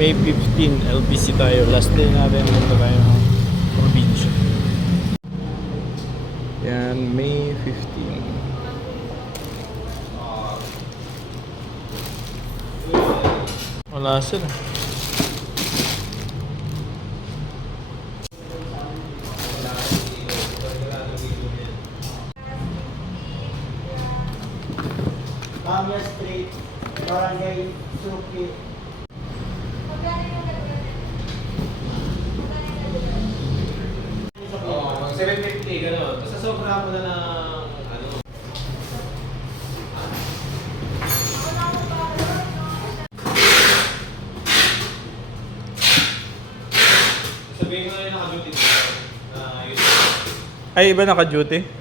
May 15, LBC tayo. Last day natin, punta tayo ng probinsya. Yan, May 15. Wala sila. Bamia Street, Barangay Suki. Oo, 750, gano'n. Tapos sasobra mo na ng ano. Sabihin ko na yung naka-duty dito. Na yun. Ay, iba naka-duty?